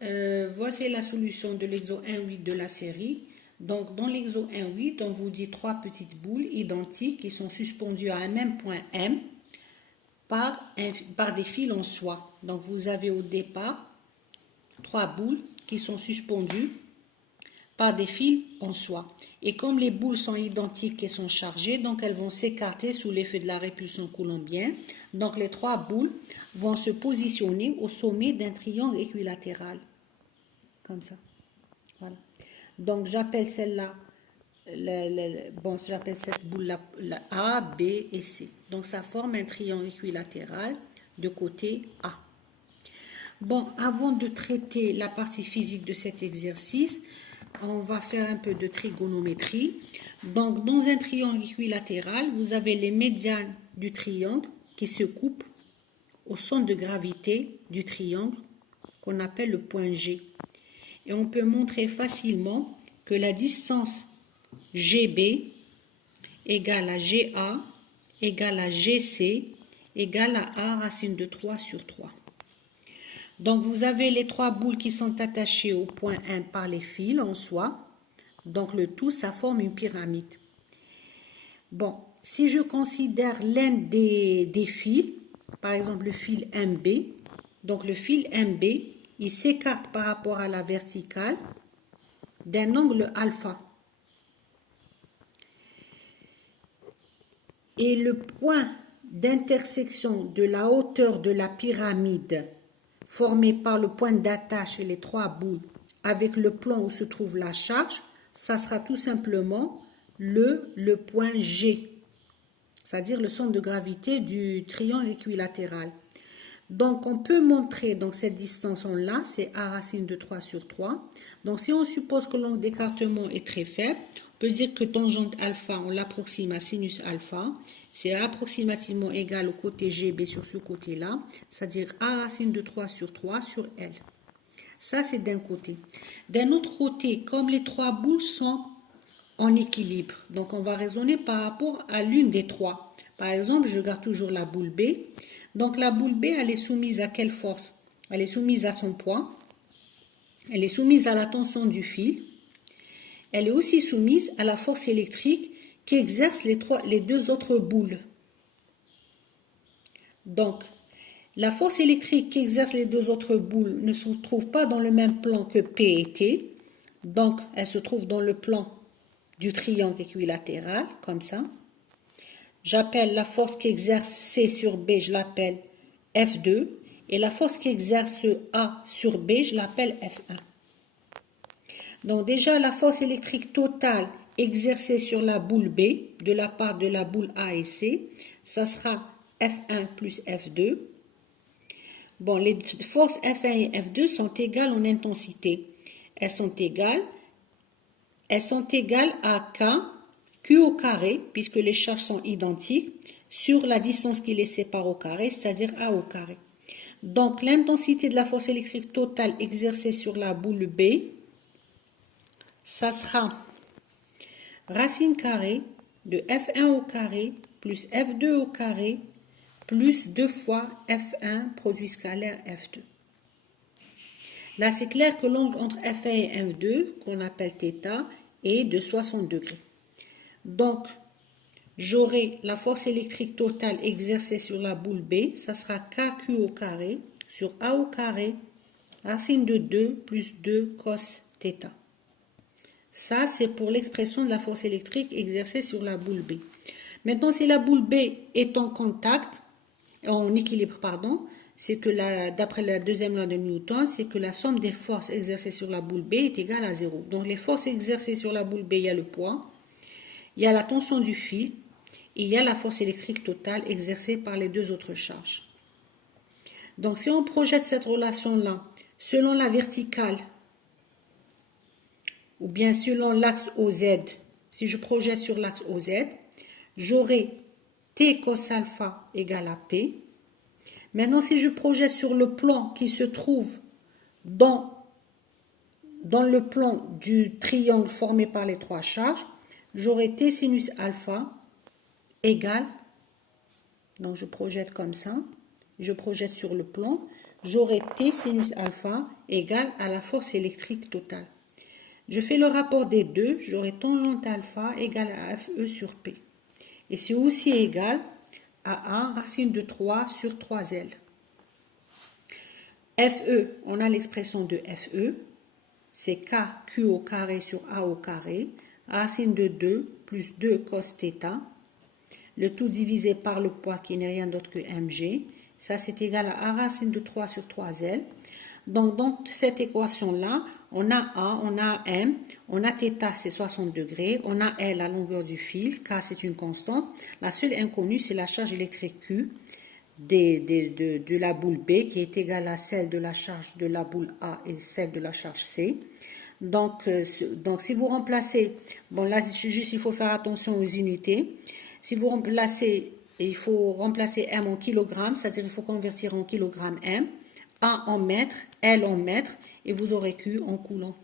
Voici la solution de l'exo 1,8 de la série. Donc, dans l'exo 1,8, on vous dit trois petites boules identiques qui sont suspendues à un même point M par des fils en soie. Donc, vous avez au départ trois boules qui sont suspendues par des fils en soie. Et comme les boules sont identiques et sont chargées, donc elles vont s'écarter sous l'effet de la répulsion coulombienne. Donc, les trois boules vont se positionner au sommet d'un triangle équilatéral. Comme ça. Voilà. Donc, j'appelle celle-là, bon, j'appelle cette boule la A, B et C. Donc, ça forme un triangle équilatéral de côté A. Bon, avant de traiter la partie physique de cet exercice, on va faire un peu de trigonométrie. Donc, dans un triangle équilatéral, vous avez les médianes du triangle qui se coupent au centre de gravité du triangle qu'on appelle le point G. Et on peut montrer facilement que la distance GB égale à GA égale à GC égale à A racine de 3 sur 3. Donc, vous avez les trois boules qui sont attachées au point 1 par les fils en soie. Donc, le tout, ça forme une pyramide. Bon, si je considère l'un des fils, par exemple le fil MB, donc le fil MB, il s'écarte par rapport à la verticale d'un angle alpha. Et le point d'intersection de la hauteur de la pyramide formé par le point d'attache et les trois boules avec le plan où se trouve la charge, ça sera tout simplement le point G, c'est-à-dire le centre de gravité du triangle équilatéral. Donc, on peut montrer donc cette distance-là, c'est A racine de 3 sur 3. Donc, si on suppose que l'angle d'écartement est très faible, on peut dire que tangente alpha, on l'approxime à sinus alpha. C'est approximativement égal au côté GB sur ce côté-là, c'est-à-dire A racine de 3 sur 3 sur L. Ça, c'est d'un côté. D'un autre côté, comme les trois boules sont en équilibre, donc on va raisonner par rapport à l'une des trois. Par exemple, je garde toujours la boule B. Donc la boule B, elle est soumise à quelle force? Elle est soumise à son poids. Elle est soumise à la tension du fil. Elle est aussi soumise à la force électrique qui exerce les deux autres boules. Donc, la force électrique qui exerce les deux autres boules ne se trouve pas dans le même plan que P et T. Donc, elle se trouve dans le plan du triangle équilatéral, comme ça. J'appelle la force qui exerce C sur B, je l'appelle F2. Et la force qui exerce A sur B, je l'appelle F1. Donc déjà, la force électrique totale exercée sur la boule B de la part de la boule A et C, ça sera F1 plus F2. Bon, les forces F1 et F2 sont égales en intensité. Elles sont égales à K, Q au carré, puisque les charges sont identiques, sur la distance qui les sépare au carré, c'est-à-dire A au carré. Donc, l'intensité de la force électrique totale exercée sur la boule B, ça sera racine carrée de F1 au carré plus F2 au carré plus 2 fois F1 produit scalaire F2. Là, c'est clair que l'angle entre F1 et F2, qu'on appelle θ, est de 60 degrés. Donc, j'aurai la force électrique totale exercée sur la boule B, ça sera KQ au carré sur A au carré, racine de 2 plus 2 cos θ. Ça, c'est pour l'expression de la force électrique exercée sur la boule B. Maintenant, si la boule B est en contact, en équilibre, pardon, c'est que d'après la deuxième loi de Newton, c'est que la somme des forces exercées sur la boule B est égale à 0. Donc, les forces exercées sur la boule B, il y a le poids, il y a la tension du fil, et il y a la force électrique totale exercée par les deux autres charges. Donc, si on projette cette relation-là selon la verticale, ou bien selon l'axe OZ, si je projette sur l'axe OZ, j'aurai T cos alpha égale à P. Maintenant, si je projette sur le plan qui se trouve dans le plan du triangle formé par les trois charges, j'aurai T sinus alpha égale, donc je projette comme ça, je projette sur le plan, j'aurai T sinus alpha égale à la force électrique totale. Je fais le rapport des deux, j'aurai tangente alpha égale à FE sur P. Et c'est aussi égal à 1 racine de 3 sur 3L. FE, on a l'expression de FE, c'est KQ au carré sur A au carré, racine de 2 plus 2 cos θ, le tout divisé par le poids qui n'est rien d'autre que mg, ça c'est égal à 1 racine de 3 sur 3L. Donc dans cette équation-là, on a A, on a M, on a θ c'est 60 degrés, on a L la longueur du fil, K c'est une constante, la seule inconnue c'est la charge électrique Q, de la boule B qui est égale à celle de la charge de la boule A et celle de la charge C. Donc si vous remplacez, bon là juste il faut faire attention aux unités, si vous remplacez, il faut remplacer M en kilogrammes, c'est-à-dire il faut convertir en kilogrammes M, A en mètres, L en mètres et vous aurez Q en coulomb.